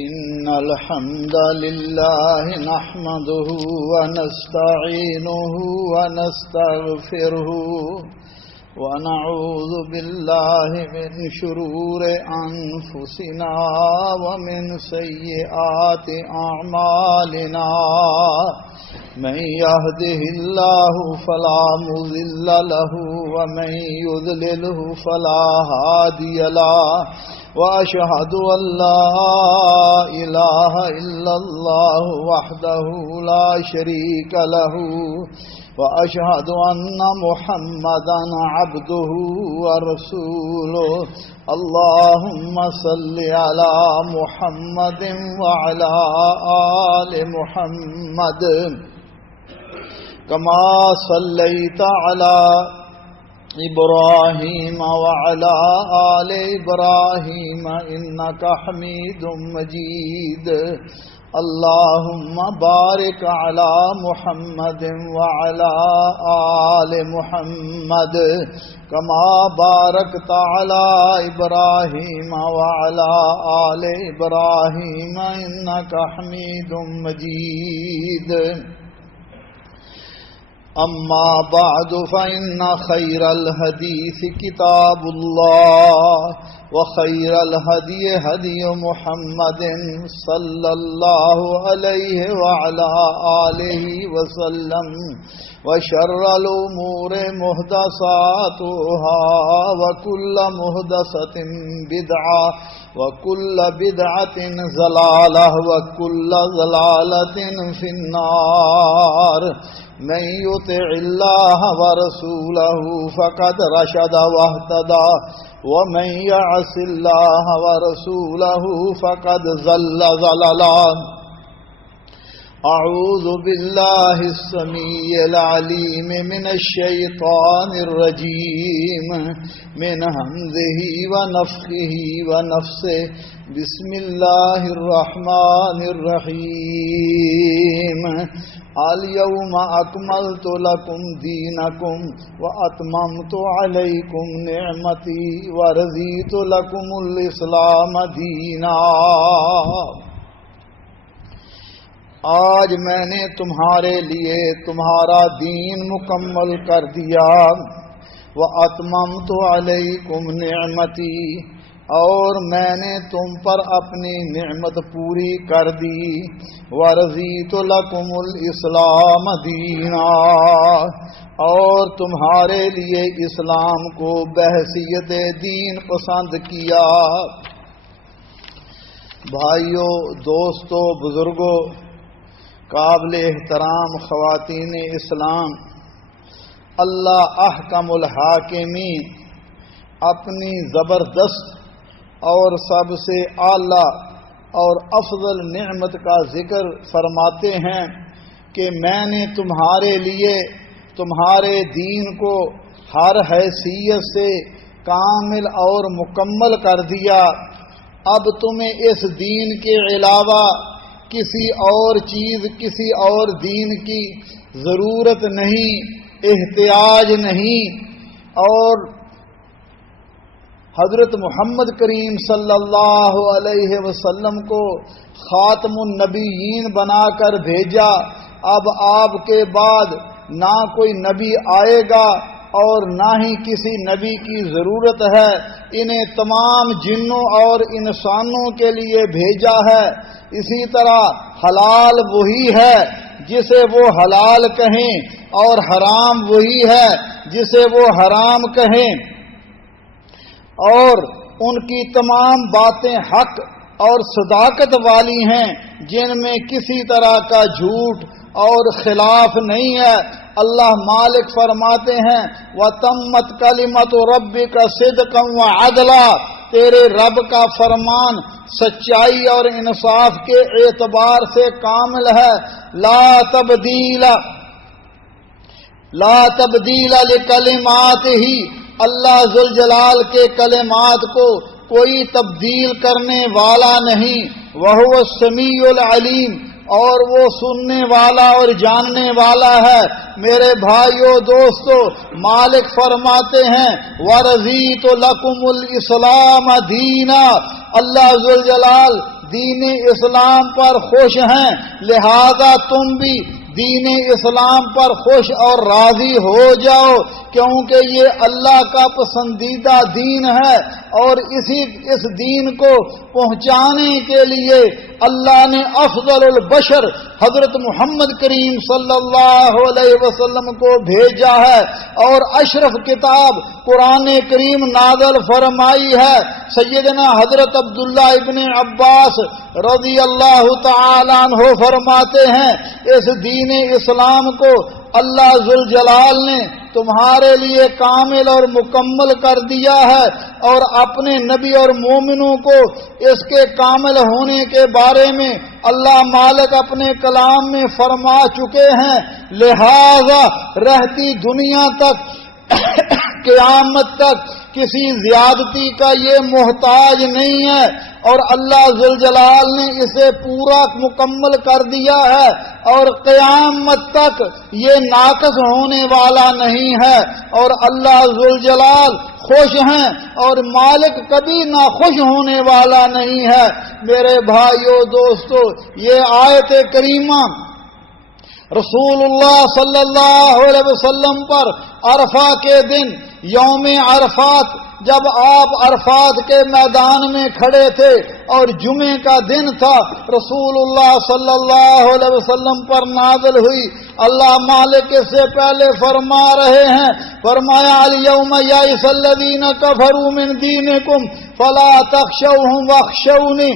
إن الحمد لله نحمده ونستعينه ونستغفره ونعوذ بالله من شرور أنفسنا ومن سيئات أعمالنا من يهده الله فلا مضل له ومن يضلله فلا هادي له وأشهد أن لا إله إلا الله وحده لا شريك له وأشهد أن محمدا عبده ورسوله اللهم صل على محمد وعلى آل محمد كما صليت على إبراهيم وعلى آل إبراهيم إنك حميد مجيد اللهم بارك على محمد وعلى آل محمد كما باركت على إبراهيم وعلى آل إبراهيم إنك حميد مجيد أما بعد فإن خير الحديث كتاب الله وخير الهدي هدي محمد صلى الله عليه وعلى آله وسلم وشر الأمور محدثاتها وكل محدثة بدعة وكل بدعة ضلالة وكل ضلالة في النار من يطع الله ورسوله فقد رشد واهتدى ومن يعص الله ورسوله فقد ضل ضلالا أعوذ بالله السميع العليم من الشيطان الرجيم من همزه ونفخه ونفسه بسم الله الرحمن الرحيم اليوم أكملت لكم دينكم وأتممت عليكم نعمتي ورضيت لكم الإسلام دينا آج میں نے تمہارے لیے تمہارا دین مکمل کر دیا وَأَتْمَمْتُ عَلَيْكُمْ نِعْمَتِي اور میں نے تم پر اپنی نعمت پوری کر دی وَرَضِيتُ لَكُمُ الْإِسْلَامَ دِينًا اور تمہارے لیے اسلام کو بحیثیت دین پسند کیا۔ بھائیو، دوستو، بزرگو، قابل احترام خواتین اسلام، اللہ احکم الحاکمین اپنی زبردست اور سب سے اعلیٰ اور افضل نعمت کا ذکر فرماتے ہیں کہ میں نے تمہارے لیے تمہارے دین کو ہر حیثیت سے کامل اور مکمل کر دیا۔ اب تمہیں اس دین کے علاوہ کسی اور چیز، کسی اور دین کی ضرورت نہیں، احتیاج نہیں، اور حضرت محمد کریم صلی اللہ علیہ وسلم کو خاتم النبیین بنا کر بھیجا۔ اب آپ کے بعد نہ کوئی نبی آئے گا اور نہ ہی کسی نبی کی ضرورت ہے، انہیں تمام جنوں اور انسانوں کے لیے بھیجا ہے۔ اسی طرح حلال وہی ہے جسے وہ حلال کہیں اور حرام وہی ہے جسے وہ حرام کہیں، اور ان کی تمام باتیں حق اور صداقت والی ہیں جن میں کسی طرح کا جھوٹ اور خلاف نہیں ہے۔ اللہ مالک فرماتے ہیں وَتَمَّتْ كَلِمَةُ رَبِّكَ صِدْقًا وَعَدْلًا، تیرے رب کا فرمان سچائی اور انصاف کے اعتبار سے کامل ہے۔ لا تبدیل لکلماتہ، اللہ ذوالجلال کے کلمات کو کوئی تبدیل کرنے والا نہیں۔ وَهُوَ السَّمِيعُ الْعَلِيمُ، اور وہ سننے والا اور جاننے والا ہے۔ میرے بھائیو دوستو، مالک فرماتے ہیں وَرَضِيتُ لَكُمُ الْإِسْلَامَ دِينًا، اللہ ذوالجلال دین اسلام پر خوش ہیں، لہذا تم بھی دین اسلام پر خوش اور راضی ہو جاؤ، کیونکہ یہ اللہ کا پسندیدہ دین ہے، اور اس دین کو پہنچانے کے لیے اللہ نے افضل البشر حضرت محمد کریم صلی اللہ علیہ وسلم کو بھیجا ہے، اور اشرف کتاب قرآن کریم نازل فرمائی ہے۔ سیدنا حضرت عبداللہ ابن عباس رضی اللہ تعالی عنہ فرماتے ہیں، اس دین اسلام کو اللہ ذوالجلال نے تمہارے لیے کامل اور مکمل کر دیا ہے، اور اپنے نبی اور مومنوں کو اس کے کامل ہونے کے بارے میں اللہ مالک اپنے کلام میں فرما چکے ہیں، لہذا رہتی دنیا تک قیامت تک کسی زیادتی کا یہ محتاج نہیں ہے، اور اللہ ذوالجلال نے اسے پورا مکمل کر دیا ہے، اور قیامت تک یہ ناقص ہونے والا نہیں ہے، اور اللہ ذوالجلال خوش ہیں اور مالک کبھی ناخوش ہونے والا نہیں ہے۔ میرے بھائیو دوستو، یہ آیت کریمہ رسول اللہ صلی اللہ علیہ وسلم پر عرفہ کے دن یوم عرفات، جب آپ عرفات کے میدان میں کھڑے تھے اور جمعے کا دن تھا، رسول اللہ صلی اللہ علیہ وسلم پر نازل ہوئی۔ اللہ مالک اس سے پہلے فرما رہے ہیں، فرمایا الیوم یئس الذین کفروا من دینکم فلا تخشوہم واخشونی،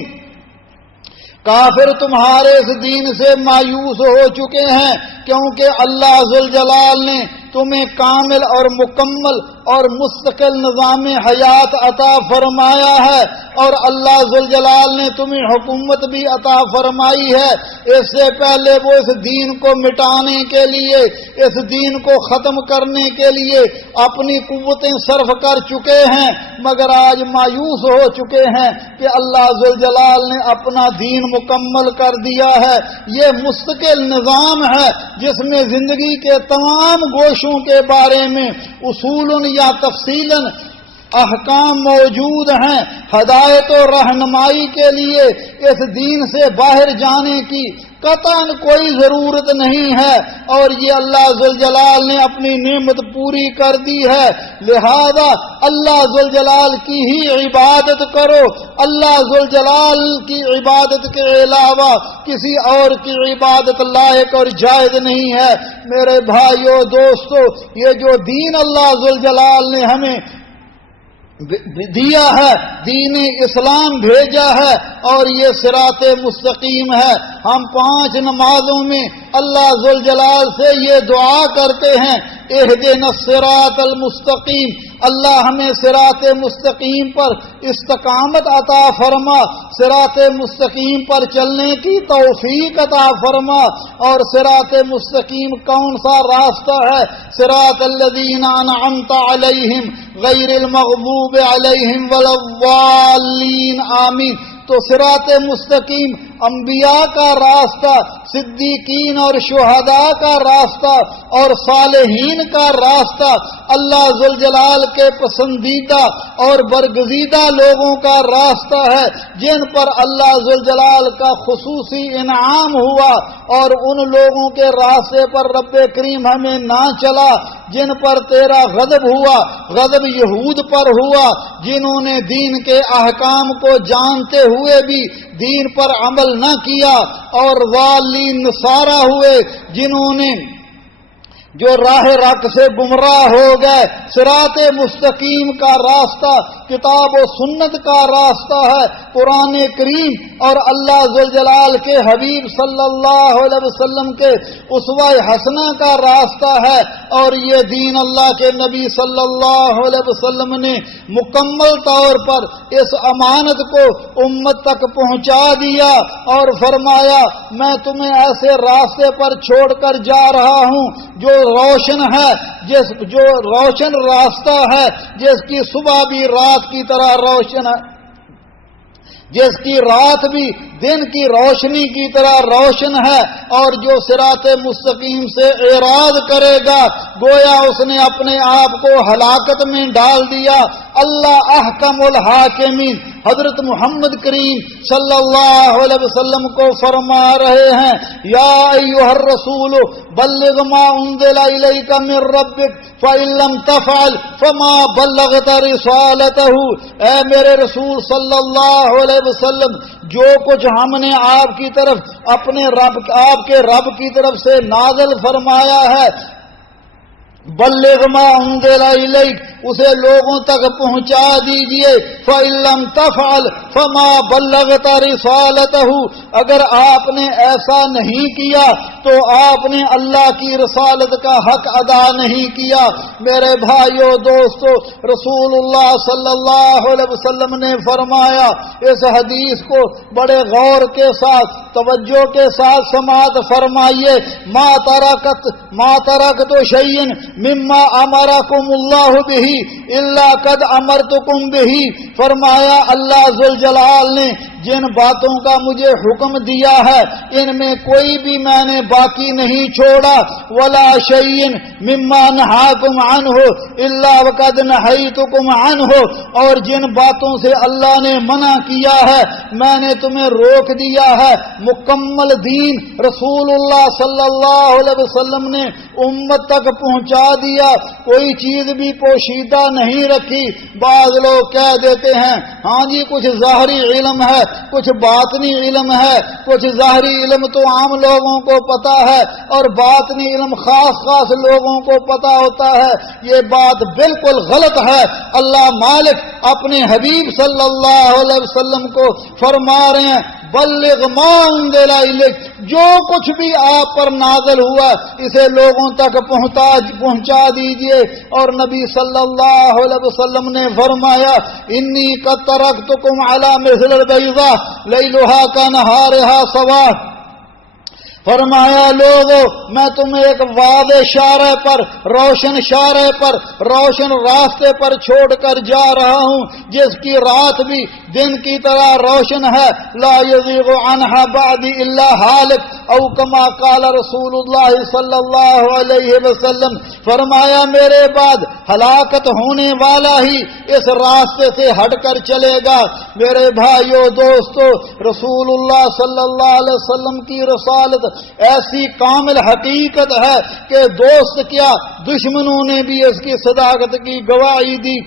کافر تمہارے اس دین سے مایوس ہو چکے ہیں، کیونکہ اللہ ذوالجلال نے تمہیں کامل اور مکمل اور مستقل نظام حیات عطا فرمایا ہے، اور اللہ ذوالجلال نے تمہیں حکومت بھی عطا فرمائی ہے۔ اس سے پہلے وہ اس دین کو مٹانے کے لیے، اس دین کو ختم کرنے کے لیے اپنی قوتیں صرف کر چکے ہیں، مگر آج مایوس ہو چکے ہیں کہ اللہ ذوالجلال نے اپنا دین مکمل کر دیا ہے۔ یہ مستقل نظام ہے جس میں زندگی کے تمام گوشوں کے بارے میں اصول یا تفصیلاً احکام موجود ہیں۔ ہدایت و رہنمائی کے لیے اس دین سے باہر جانے کی قطعاً کوئی ضرورت نہیں ہے، اور یہ اللہ ذوالجلال نے اپنی نعمت پوری کر دی ہے، لہذا اللہ ذوالجلال کی ہی عبادت کرو۔ اللہ ذوالجلال کی عبادت کے علاوہ کسی اور کی عبادت لائق اور جائز نہیں ہے۔ میرے بھائیو دوستو، یہ جو دین اللہ ذوالجلال نے ہمیں دیا ہے، دین اسلام بھیجا ہے، اور یہ صراط مستقیم ہے۔ ہم 5 نمازوں میں اللہ ذوالجلال سے یہ دعا کرتے ہیں، اہدنا الصراط المستقیم، اللہ ہمیں صراط مستقیم پر استقامت عطا فرما، صراط مستقیم پر چلنے کی توفیق عطا فرما۔ اور صراط مستقیم کون سا راستہ ہے؟ صراط الذین انعمت علیہم غیر المغضوب علیہم ولا الضالین، آمین۔ تو صراط مستقیم انبیاء کا راستہ، صدیقین اور شہداء کا راستہ اور صالحین کا راستہ، اللہ ذوالجلال کے پسندیدہ اور برگزیدہ لوگوں کا راستہ ہے، جن پر اللہ ذوالجلال کا خصوصی انعام ہوا، اور ان لوگوں کے راستے پر رب کریم ہمیں نہ چلا جن پر تیرا غضب ہوا۔ غضب یہود پر ہوا، جنہوں نے دین کے احکام کو جانتے ہوئے بھی دین پر عمل نہ کیا، اور ضالین نصارہ ہوئے، جنہوں نے جو راہ رک سے گمراہ ہو گئے۔ صراط مستقیم کا راستہ کتاب و سنت کا راستہ ہے، قرآن کریم اور اللہ ذوالجلال کے حبیب صلی اللہ علیہ وسلم کے اسوہ حسنہ کا راستہ ہے، اور یہ دین اللہ کے نبی صلی اللہ علیہ وسلم نے مکمل طور پر اس امانت کو امت تک پہنچا دیا، اور فرمایا میں تمہیں ایسے راستے پر چھوڑ کر جا رہا ہوں جو روشن ہے، جو روشن راستہ ہے، جس کی صبح بھی رات کی طرح روشن ہے، جس کی رات بھی دن کی روشنی کی طرح روشن ہے، اور جو صراط مستقیم سے اعراض کرے گا گویا اس نے اپنے آپ کو ہلاکت میں ڈال دیا۔ اللہ احکم الحاکمین حضرت محمد کریم صلی اللہ علیہ وسلم کو فرما رہے ہیں، یا ایھا الرسول بلغ ما انزل الیک من ربک فإن لم تفعل فما بلغت رسالتہ، اے میرے رسول صلی اللہ علیہ وسلم، جو کچھ ہم نے آپ کی طرف اپنے رب، آپ کے رب کی طرف سے نازل فرمایا ہے، بلغ ما انزل الیک، اسے لوگوں تک پہنچا دیجئے، فإن لم تفعل فما بلغت رسالتہ، اگر آپ نے ایسا نہیں کیا تو آپ نے اللہ کی رسالت کا حق ادا نہیں کیا۔ میرے بھائیو دوستو، رسول اللہ صلی اللہ علیہ وسلم نے فرمایا، اس حدیث کو بڑے غور کے ساتھ، توجہ کے ساتھ سماعت فرمائیے، ما ترکت شیء مما امرکم اللہ بہ الا قد امرتکم بہ، فرمایا اللہ ذوالجلال نے جن باتوں کا مجھے حکم دیا ہے ان میں کوئی بھی میں نے باقی نہیں چھوڑا، ولا شیء مما نہاکم عنہ الا وقد نہیتکم عنہ، اور جن باتوں سے اللہ نے منع کیا ہے میں نے تمہیں روک دیا ہے۔ مکمل دین رسول اللہ صلی اللہ علیہ وسلم نے امت تک پہنچا دیا، کوئی چیز بھی پوشیدہ نہیں رکھی۔ بعض لوگ کہہ دیتے ہیں ہاں جی کچھ ظاہری علم ہے، کچھ باطنی علم ہے، کچھ ظاہری علم تو عام لوگوں کو پتا ہے اور باطنی علم خاص خاص لوگوں کو پتا ہوتا ہے، یہ بات بالکل غلط ہے۔ اللہ مالک اپنے حبیب صلی اللہ علیہ وسلم کو فرما رہے ہیں، بلغ ما انزل الیک، جو کچھ بھی آپ پر نازل ہوا اسے لوگوں تک پہنچا دیجئے۔ اور نبی صلی اللہ علیہ وسلم نے فرمایا، انی قد ترکتکم علی مثل البیضاء لیلھا کنہارھا سواء، فرمایا لوگو میں تمہیں ایک واضح شارع پر، روشن شارع پر، روشن راستے پر چھوڑ کر جا رہا ہوں جس کی رات بھی دن کی طرح روشن ہے، لا یزیغ عنہا بعدی الا ہالک، او کما قال رسول اللہ صلی اللہ علیہ وسلم، فرمایا میرے بعد ہلاکت ہونے والا ہی اس راستے سے ہٹ کر چلے گا۔ میرے بھائیو دوستو، رسول اللہ صلی اللہ علیہ وسلم کی رسالت ایسی کامل حقیقت ہے کہ دوست کیا دشمنوں نے بھی اس کی صداقت کی گواہی دی،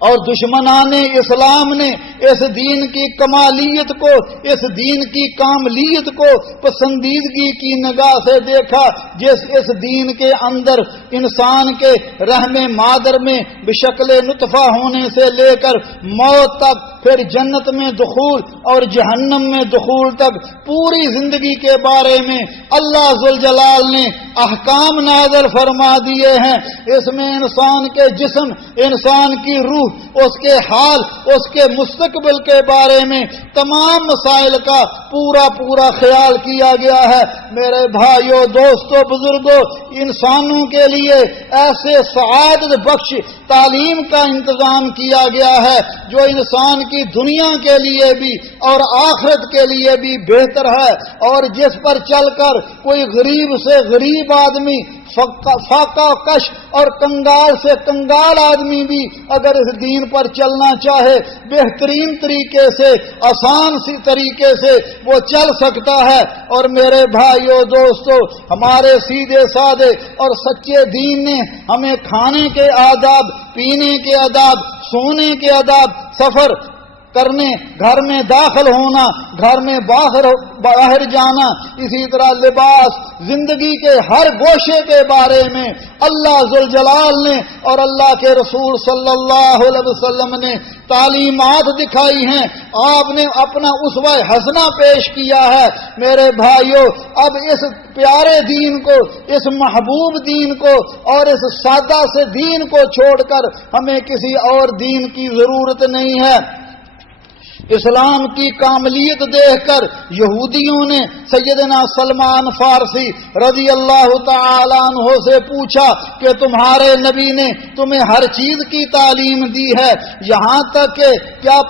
اور دشمنان اسلام نے اس دین کی کمالیت کو، اس دین کی کاملیت کو پسندیدگی کی نگاہ سے دیکھا، اس دین کے اندر انسان کے رحم مادر میں بشکل نطفہ ہونے سے لے کر موت تک، پھر جنت میں دخول اور جہنم میں دخول تک پوری زندگی کے بارے میں اللہ ذوالجلال نے احکام نازل فرما دیے ہیں۔ اس میں انسان کے جسم، انسان کی روح، اس کے حال، اس کے مستقبل کے بارے میں تمام مسائل کا پورا خیال کیا گیا ہے۔ میرے بھائیوں دوستوں بزرگوں، انسانوں کے لیے ایسے سعادت بخش تعلیم کا انتظام کیا گیا ہے جو انسان کی دنیا کے لیے بھی اور آخرت کے لیے بھی بہتر ہے، اور جس پر چل کر کوئی غریب سے غریب آدمی، فاقہ کش اور کنگال سے کنگال آدمی بھی اگر اس دین پر چلنا چاہے بہترین طریقے سے، آسان سی طریقے سے وہ چل سکتا ہے۔ اور میرے بھائیوں دوستو، ہمارے سیدھے سادے اور سچے دین نے ہمیں کھانے کے آداب، پینے کے آداب، سونے کے آداب، سفر کرنے، گھر میں داخل ہونا، گھر میں باہر جانا، اسی طرح لباس، زندگی کے ہر گوشے کے بارے میں اللہ ذوالجلال نے اور اللہ کے رسول صلی اللہ علیہ وسلم نے تعلیمات دکھائی ہیں۔ آپ نے اپنا اسوہ حسنہ پیش کیا ہے۔ میرے بھائیوں، اب اس پیارے دین کو، اس محبوب دین کو اور اس سادہ سے دین کو چھوڑ کر ہمیں کسی اور دین کی ضرورت نہیں ہے۔ اسلام کی کاملیت دیکھ کر یہودیوں نے سیدنا سلمان فارسی رضی اللہ تعالیٰ عنہ سے پوچھا کہ تمہارے نبی نے تمہیں ہر چیز کی تعلیم دی ہے، یہاں تک کہ کیا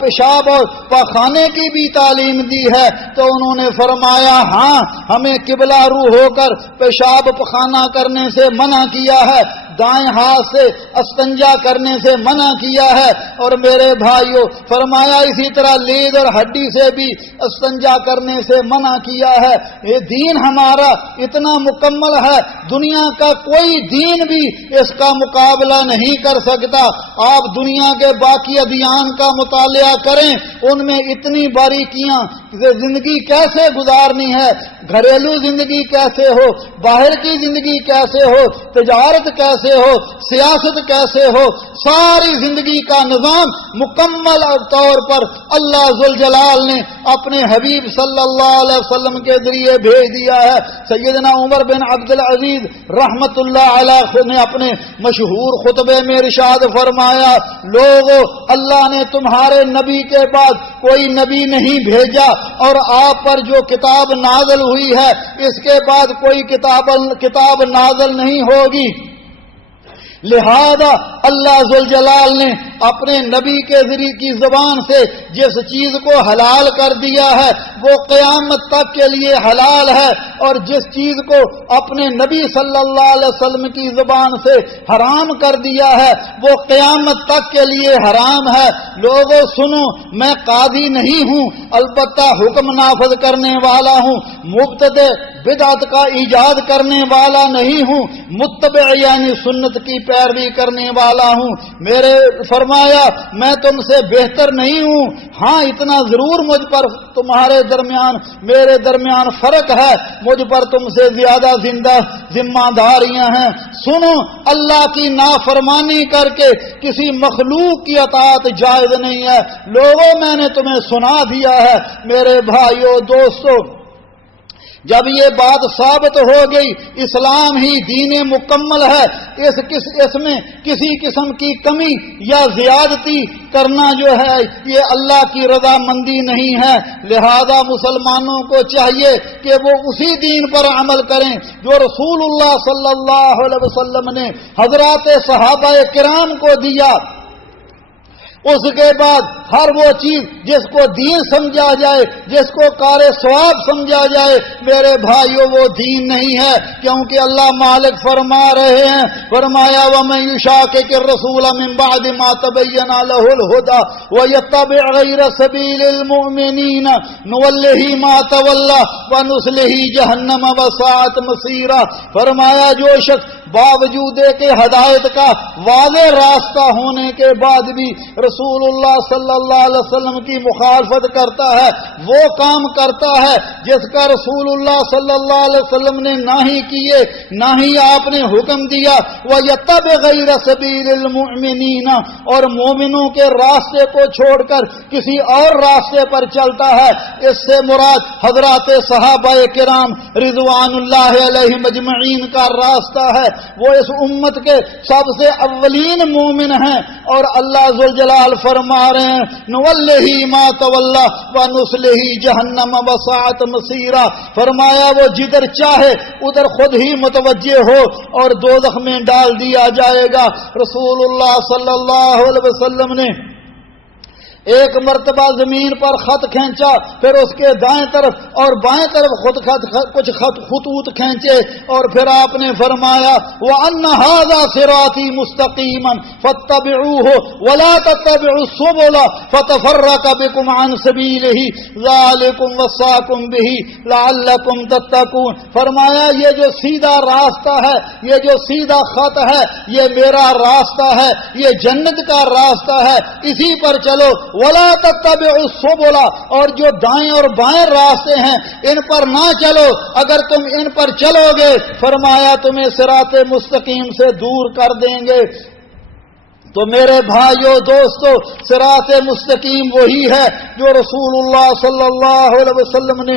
پیشاب اور پاخانے کی بھی تعلیم دی ہے؟ تو انہوں نے فرمایا ہاں، ہمیں قبلہ رو ہو کر پیشاب پخانہ کرنے سے منع کیا ہے، دائیں ہاتھ سے استنجا کرنے سے منع کیا ہے، اور میرے بھائیوں فرمایا اسی طرح لید اور ہڈی سے بھی استنجا کرنے سے منع کیا ہے۔ یہ دین ہمارا اتنا مکمل ہے، دنیا کا کوئی دین بھی اس کا مقابلہ نہیں کر سکتا۔ آپ دنیا کے باقی ادیان کا مطالعہ کریں، ان میں اتنی باریکیاں، زندگی کیسے گزارنی ہے، گھریلو زندگی کیسے ہو، باہر کی زندگی کیسے ہو، تجارت کیسے ہو، سیاست کیسے ہو، ساری زندگی کا نظام مکمل طور پر اللہ ذوالجلال نے اپنے حبیب صلی اللہ علیہ وسلم کے ذریعے بھیج دیا ہے۔ سیدنا عمر بن عبد العزیز رحمت اللہ علیہ نے اپنے مشہور خطبے میں ارشاد فرمایا، لوگو اللہ نے تمہارے نبی کے بعد کوئی نبی نہیں بھیجا، اور آپ پر جو کتاب نازل ہوئی ہے اس کے بعد کوئی کتاب نازل نہیں ہوگی۔ لہذا اللہ ذوالجلال نے اپنے نبی کے ذریعے کی زبان سے جس چیز کو حلال کر دیا ہے وہ قیامت تک کے لیے حلال ہے، اور جس چیز کو اپنے نبی صلی اللہ علیہ وسلم کی زبان سے حرام کر دیا ہے وہ قیامت تک کے لیے حرام ہے۔ لوگوں سنو، میں قاضی نہیں ہوں، البتہ حکم نافذ کرنے والا ہوں، مبتدع بدعت کا ایجاد کرنے والا نہیں ہوں، متبع یعنی سنت کی پیروی کرنے والا ہوں۔ میرے فرمایا میں تم سے بہتر نہیں ہوں، ہاں اتنا ضرور مجھ پر تمہارے درمیان میرے درمیان فرق ہے، مجھ پر تم سے زیادہ ذمہ داریاں ہیں۔ سنو، اللہ کی نافرمانی کر کے کسی مخلوق کی اطاعت جائز نہیں ہے۔ لوگوں میں نے تمہیں سنا دیا ہے۔ میرے بھائیوں دوستو، جب یہ بات ثابت ہو گئی اسلام ہی دین مکمل ہے، اس میں کسی قسم کی کمی یا زیادتی کرنا جو ہے یہ اللہ کی رضامندی نہیں ہے، لہذا مسلمانوں کو چاہیے کہ وہ اسی دین پر عمل کریں جو رسول اللہ صلی اللہ علیہ وسلم نے حضرات صحابہ کرام کو دیا۔ اس کے بعد ہر وہ چیز جس کو دین سمجھا جائے، جس کو کار ثواب سمجھا جائے، میرے بھائیوں وہ دین نہیں ہے، کیونکہ اللہ مالک فرما رہے ہیں، فرمایا وَمَن يُشَاقِقِ الرَّسُولَ مِن بَعْدِ مَا تَبَيَّنَ لَهُ الْهُدَى وَيَتَّبِعْ غَيْرَ سَبِيلِ الْمُؤْمِنِينَ نُوَلِّهِ مَا تَوَلَّى وَنُصْلِهِ جَهَنَّمَ وَسَاءَتْ مَصِيرًا۔ فرمایا جو شخص باوجود کہ ہدایت کا واضح راستہ ہونے کے بعد بھی رسول اللہ صلی اللہ علیہ وسلم کی مخالفت کرتا ہے، وہ کام کرتا ہے جس کا رسول اللہ صلی اللہ علیہ وسلم نے نہ ہی کیے نہ ہی آپ نے حکم دیا، وَيَتَّبِعْ غَيْرَ سَبِيلِ الْمُؤْمِنِينَ، اور مومنوں کے راستے کو چھوڑ کر کسی اور راستے پر چلتا ہے۔ اس سے مراد حضرات صحابہ کرام رضوان اللہ علیہم اجمعین کا راستہ ہے، وہ اس امت کے سب سے اولین مومن ہیں، اور اللہ ذوالجلال فرما رہے ہیں نُوَلِّهِ مَا تَوَلَّى وَنُصْلِهِ جَهَنَّمَ وَسَاءَتْ مَصِيرًا۔ فرمایا وہ جدھر چاہے ادھر خود ہی متوجہ ہو اور دوزخ میں ڈال دیا جائے گا۔ رسول اللہ صلی اللہ علیہ وسلم نے ایک مرتبہ زمین پر خط کھینچا، پھر اس کے دائیں طرف اور بائیں طرف کچھ خطوط کھینچے، اور پھر آپ نے فرمایا وَأَنَّ هَذَا صِرَاطِي مُسْتَقِيمًا فَاتَّبِعُوهُ وَلَا تَتَّبِعُوا السُّبُلَ فَتَفَرَّقَ بِكُمْ عَنْ سَبِيلِهِ ذَلِكُمْ وَصَّاكُمْ بِهِ لَعَلَّكُمْ تَتَّقُونَ۔ فرمایا یہ جو سیدھا راستہ ہے، یہ جو سیدھا خط ہے، یہ میرا راستہ ہے، یہ جنت کا راستہ ہے، اسی پر چلو۔ وَلَا تَتَّبِعُوا السُّبُلَ، اور جو دائیں اور بائیں راستے ہیں ان پر نہ چلو، اگر تم ان پر چلو گے فرمایا تمہیں صراط مستقیم سے دور کر دیں گے۔ تو میرے بھائیو دوستو، صراط مستقیم وہی ہے جو رسول اللہ صلی اللہ علیہ وسلم نے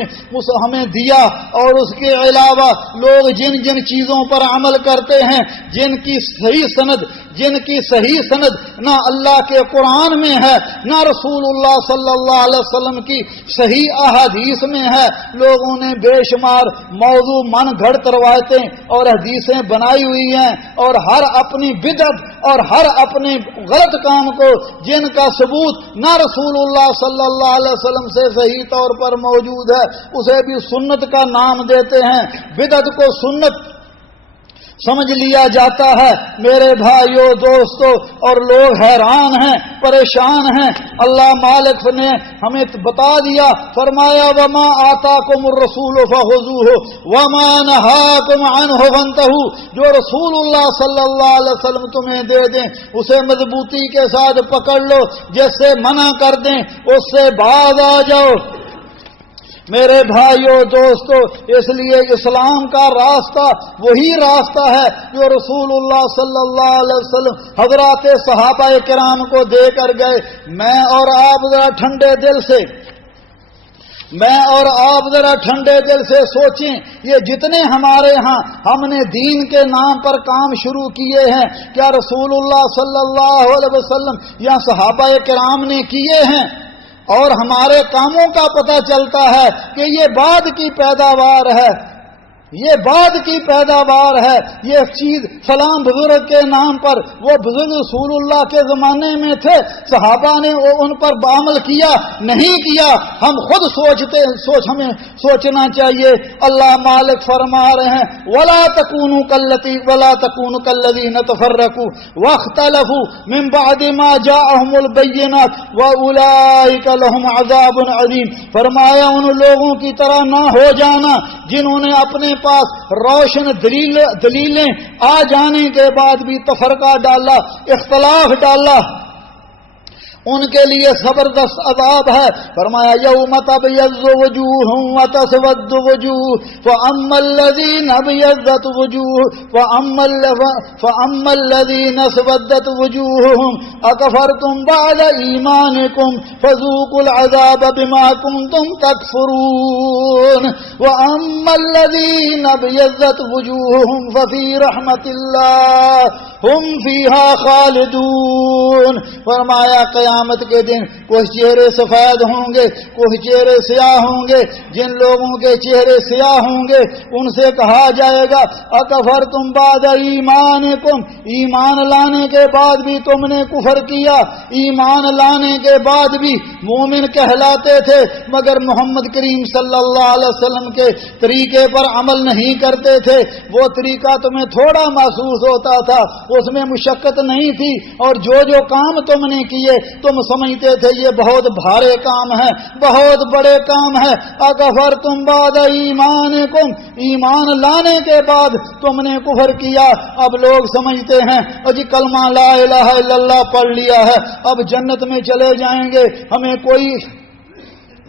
ہمیں دیا، اور اس کے علاوہ لوگ جن جن چیزوں پر عمل کرتے ہیں جن کی صحیح سند نہ اللہ کے قرآن میں ہے نہ رسول اللہ صلی اللہ علیہ وسلم کی صحیح احادیث میں ہے، لوگوں نے بے شمار موضوع من گھڑت روایتیں اور حدیثیں بنائی ہوئی ہیں، اور ہر اپنی بدعت اور ہر اپنے غلط کام کو جن کا ثبوت نہ رسول اللہ صلی اللہ علیہ وسلم سے صحیح طور پر موجود ہے اسے بھی سنت کا نام دیتے ہیں۔ بدعت کو سمجھ لیا جاتا ہے۔ میرے بھائیوں دوستوں، اور لوگ حیران ہیں، پریشان ہیں۔ اللہ مالک نے ہمیں بتا دیا، فرمایا وما آتاکم الرسول فخذوہ وما نہاکم عنہ فانتہوا، جو رسول اللہ صلی اللہ علیہ وسلم تمہیں دے دیں اسے مضبوطی کے ساتھ پکڑ لو، جس سے منع کر دیں اس سے باز آ جاؤ۔ میرے بھائیوں دوستو، اس لیے اسلام کا راستہ وہی راستہ ہے جو رسول اللہ صلی اللہ علیہ وسلم حضرات صحابہ کرام کو دے کر گئے۔ میں اور آپ ذرا ٹھنڈے دل سے سوچیں، یہ جتنے ہمارے ہاں ہم نے دین کے نام پر کام شروع کیے ہیں، کیا رسول اللہ صلی اللہ علیہ وسلم یا صحابہ کرام نے کیے ہیں؟ اور ہمارے کاموں کا پتہ چلتا ہے کہ یہ بعد کی پیداوار ہے، یہ بعد کی پیداوار ہے۔ یہ چیز فلاں بزرگ کے نام پر، وہ بزرگ رسول اللہ کے زمانے میں تھے، صحابہ نے ان پر عمل کیا نہیں کیا، ہم خود ہمیں سوچنا چاہیے۔ اللہ مالک فرما رہے ہیں ولا تکونوا کالذین تفرقوا واختلفوا من بعد ما جاءهم البینات واولئک لهم عذاب عظیم۔ فرمایا ان لوگوں کی طرح نہ ہو جانا جنہوں نے اپنے پاس روشن دلیلیں آ جانے کے بعد بھی تفرقہ ڈالا، اختلاف ڈالا، ان کے لیے زبردست عذاب ہے۔ فرمایا یوم تبیض وجوہ وتسود وجوہ فاما الذین ابیضت وجوہ فاما الذین اسودت وجوہہم اکفرتم بعد ایمانکم فذوقوا العذاب بما کنتم تکفرون واما الذین ابیضت وجوہہم ففی رحمت اللہ ہم فیہا خالدون۔ فرمایا قیامت کے دن کچھ چہرے سفید ہوں گے، کچھ چہرے سیاہ ہوں گے۔ جن لوگوں کے چہرے سیاہ ہوں گے ان سے کہا جائے گا اکفرتم بعد ایمانکم، ایمان لانے کے بعد بھی تم نے کفر کیا، ایمان لانے کے بعد بھی مومن کہلاتے تھے مگر محمد کریم صلی اللہ علیہ وسلم کے طریقے پر عمل نہیں کرتے تھے۔ وہ طریقہ تمہیں تھوڑا محسوس ہوتا تھا، اس میں مشقت نہیں تھی، اور جو کام تم نے کیے تم سمجھتے تھے یہ بہت بھارے کام ہے، بہت بڑے کام ہے۔ اکفرتم بعد ایمانکم، ایمان لانے کے بعد تم نے کفر کیا۔ اب لوگ سمجھتے ہیں جی کلمہ لا الہ الا اللہ پڑھ لیا ہے اب جنت میں چلے جائیں گے، ہمیں کوئی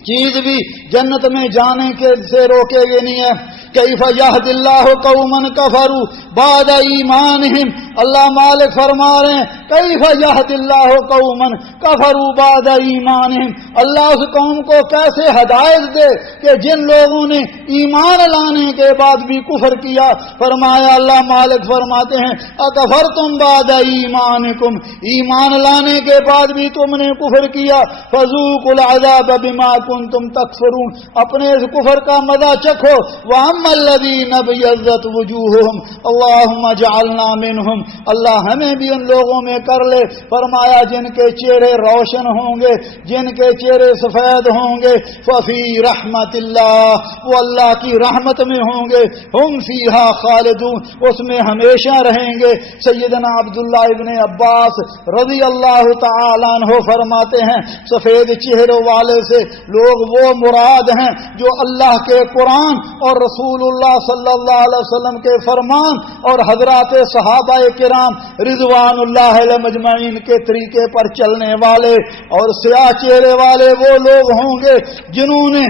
چیز بھی جنت میں جانے کے سے روکے گے نہیں ہے۔ کیف یہد اللہ قوما کفروا بعد ایمانہم، اللہ مالک فرما رہے ہیں کیف یہد اللہ قوما کفروا بعد ایمانہم، اللہ اس قوم کو کیسے ہدایت دے کہ جن لوگوں نے ایمان لانے کے بعد بھی کفر کیا۔ فرمایا اللہ مالک فرماتے ہیں اکفرتم بعد ایمانکم، ایمان لانے کے بعد بھی تم نے کفر کیا، فذوقوا العذاب بما کنتم تکفرون، اپنے اس کفر کا مزہ چکھو۔ واما الذین ابیضت وجوہہم اللہم اجعلنا منہم، اللہ ہمیں بھی ان لوگوں میں کر لے۔ فرمایا جن کے چہرے روشن ہوں گے، جن کے چہرے سفید ہوں گے، ففی رحمت اللہ، وہ اللہ کی رحمت میں ہوں گے، ہم فیہا خالدون، اس میں ہمیشہ رہیں گے۔ سیدنا عبداللہ ابن عباس رضی اللہ تعالیٰ عنہ فرماتے ہیں سفید چہروں والے سے لوگ وہ مراد ہیں جو اللہ کے قرآن اور رسول اللہ صلی اللہ علیہ وسلم کے فرمان اور حضرات صحابہ کرام رضوان اللہ علیہ مجمعین کے طریقے پر چلنے والے، اور سیاہ چہرے والے وہ لوگ ہوں گے جنہوں نے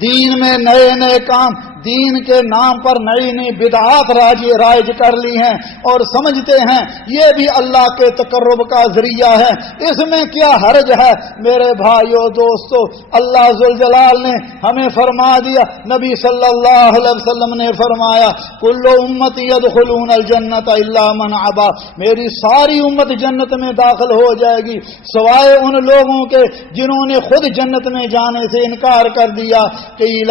دین میں نئے نئے کام، دین کے نام پر نئی نئی بدعات رائج کر لی ہیں اور سمجھتے ہیں یہ بھی اللہ کے تقرب کا ذریعہ ہے، اس میں کیا حرج ہے؟ میرے بھائیو دوستو، اللہ ذوالجلال نے ہمیں فرما دیا، نبی صلی اللہ علیہ وسلم نے فرمایا کل امتی یدخلون الجنت الا من ابا، میری ساری امت جنت میں داخل ہو جائے گی سوائے ان لوگوں کے جنہوں نے خود جنت میں جانے سے انکار کر دیا۔ قیل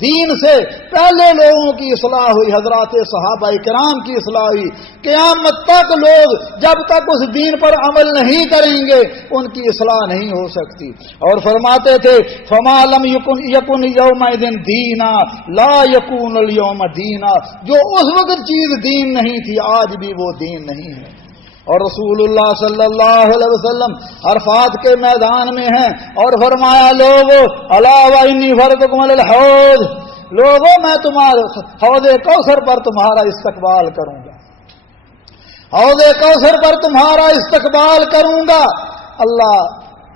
دین سے پہلے لوگوں کی اصلاح ہوئی، حضرات صحابہ کرام کی اصلاح ہوئی. قیامت تک لوگ جب تک اس دین پر عمل نہیں کریں گے ان کی اصلاح نہیں ہو سکتی. اور فرماتے تھے فما لم یکن یومئذ دینا لا یکون اليوم دینا، جو اس وقت چیز دین نہیں تھی آج بھی وہ دین نہیں ہے. اور رسول اللہ صلی اللہ علیہ وسلم عرفات کے میدان میں ہیں اور فرمایا لوگو الا وانی فرضکم علی الحوض، لوگو میں تمہارے حوض کوثر پر تمہارا استقبال کروں گا، حوض کوثر پر تمہارا استقبال کروں گا. اللہ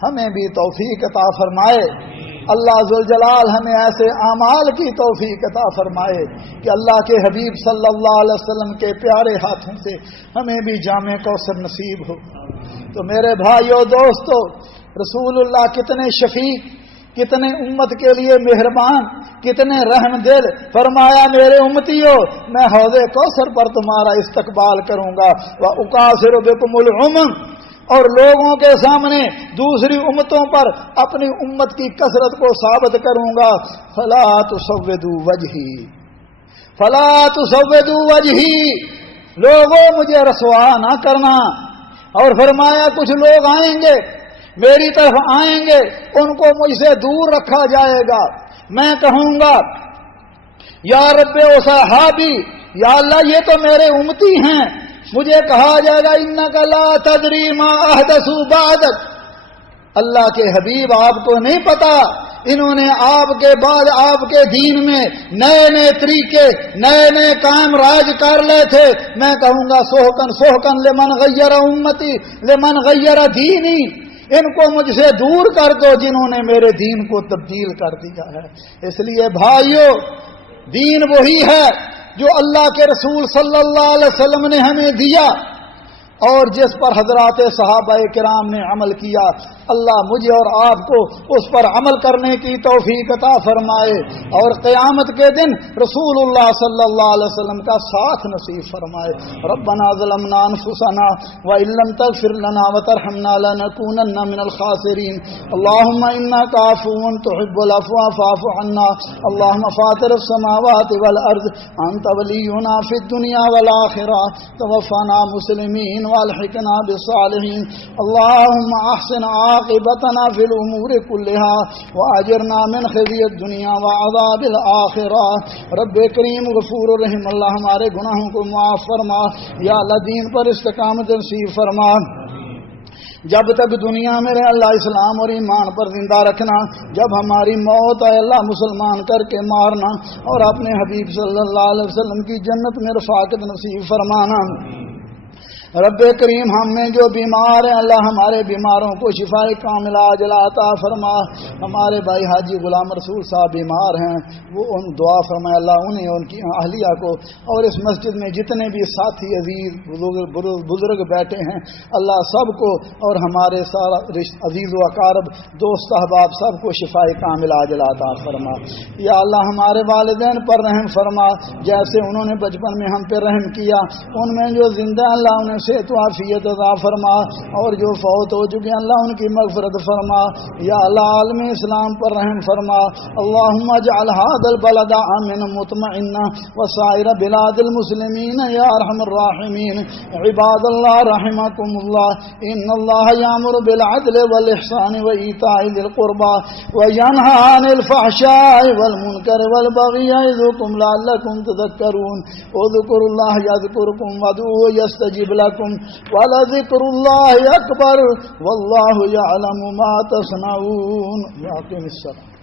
ہمیں بھی توفیق عطا فرمائے، اللہ ذوالجلال ہمیں ایسے اعمال کی توفیق عطا فرمائے کہ اللہ کے حبیب صلی اللہ علیہ وسلم کے پیارے ہاتھوں سے ہمیں بھی جام کوثر نصیب ہو. تو میرے بھائیو دوستو، رسول اللہ کتنے شفیق، کتنے امت کے لیے مہربان، کتنے رحم دل. فرمایا میرے امتیو میں حوض کوثر پر تمہارا استقبال کروں گا وَأُقَاصِرُ بِكُمُ الْأُمَمَ، اور لوگوں کے سامنے دوسری امتوں پر اپنی امت کی کثرت کو ثابت کروں گا. فلا تسودوا وجہی، فلا تسودوا وجہی، لوگوں مجھے رسوا نہ کرنا. اور فرمایا کچھ لوگ آئیں گے میری طرف آئیں گے ان کو مجھ سے دور رکھا جائے گا. میں کہوں گا یا رب و صحابی، یا اللہ یہ تو میرے امتی ہیں. مجھے کہا جائے گا انک لا تدری ما احدثوا بعدک، اللہ کے حبیب آپ کو نہیں پتا انہوں نے آپ کے بعد آپ کے دین میں نئے نئے طریقے نئے نئے قائم راج کر لے تھے. میں کہوں گا سوہکن سوہکن لمن غیر امتی لمن غیر دینی، ان کو مجھ سے دور کر دو جنہوں نے میرے دین کو تبدیل کر دیا ہے. اس لیے بھائیو دین وہی ہے جو اللہ کے رسول صلی اللہ علیہ وسلم نے ہمیں دیا اور جس پر حضرات صحابہ کرام نے عمل کیا. اللہ مجھے اور آپ کو اس پر عمل کرنے کی توفیق عطا فرمائے اور قیامت کے دن رسول اللہ صلی اللہ علیہ وسلم کا ساتھ نصیب فرمائے. ربنا ظلمنا انفسنا وان لم تغفر لنا وترحمنا لنكونن من الخاسرين. اللهم انك عفو تحب العفو فاعف عنا. اللهم فاطر السماوات والارض انت ولينا في الدنيا والاخره توفنا مسلمين والحقنا بالصالحين. اللهم احسن عاقبتنا في الامور كلها واجرنا من خزي الدنيا وعذاب الاخره. رب کریم غفور رحیم، اللہ ہمارے گناہوں کو معاف فرما. یا اللہ دین پر استقامت نصیب فرما. جب تک دنیا میں رہے اللہ اسلام اور ایمان پر زندہ رکھنا. جب ہماری موت ہے اللہ مسلمان کر کے مارنا اور اپنے حبیب صلی اللہ علیہ وسلم کی جنت میں رفاقت نصیب فرمانا. رب کریم ہم میں جو بیمار ہیں اللہ ہمارے بیماروں کو شفائے کاملہ عاجلہ عطا فرما. ہمارے بھائی حاجی غلام رسول صاحب بیمار ہیں، وہ ان دعا فرمائے اللہ انہیں ان کی اہلیہ کو اور اس مسجد میں جتنے بھی ساتھی عزیز بزرگ بیٹھے ہیں اللہ سب کو اور ہمارے سارا عزیز و اقارب دوست احباب سب کو شفائے کاملہ عاجلہ عطا فرما. یا اللہ ہمارے والدین پر رحم فرما، جیسے انہوں نے بچپن میں ہم پہ رحم کیا ان میں جو زندہ اللہ انہیں صحت و عافیت عطا فرما اور جو فوت ہو چکے اللہ ان کی مغفرت فرما. یا اللہ عالم اسلام پر رحم فرما. اللهم اجعل هذا البلد آمنا مطمئنا وسائر بلاد المسلمين يا ارحم الراحمين. عباد الله رحمكم الله ان الله يأمر بالعدل والإحسان وإيتاء ذي القربى وينهى عن الفحشاء والمنكر والبغي يعظكم لعلكم تذكرون. اذكروا الله يذكركم وادعوه يستجب لكم ولذكر الله أكبر والله يعلم ما تصنعون. واقم الصلاة.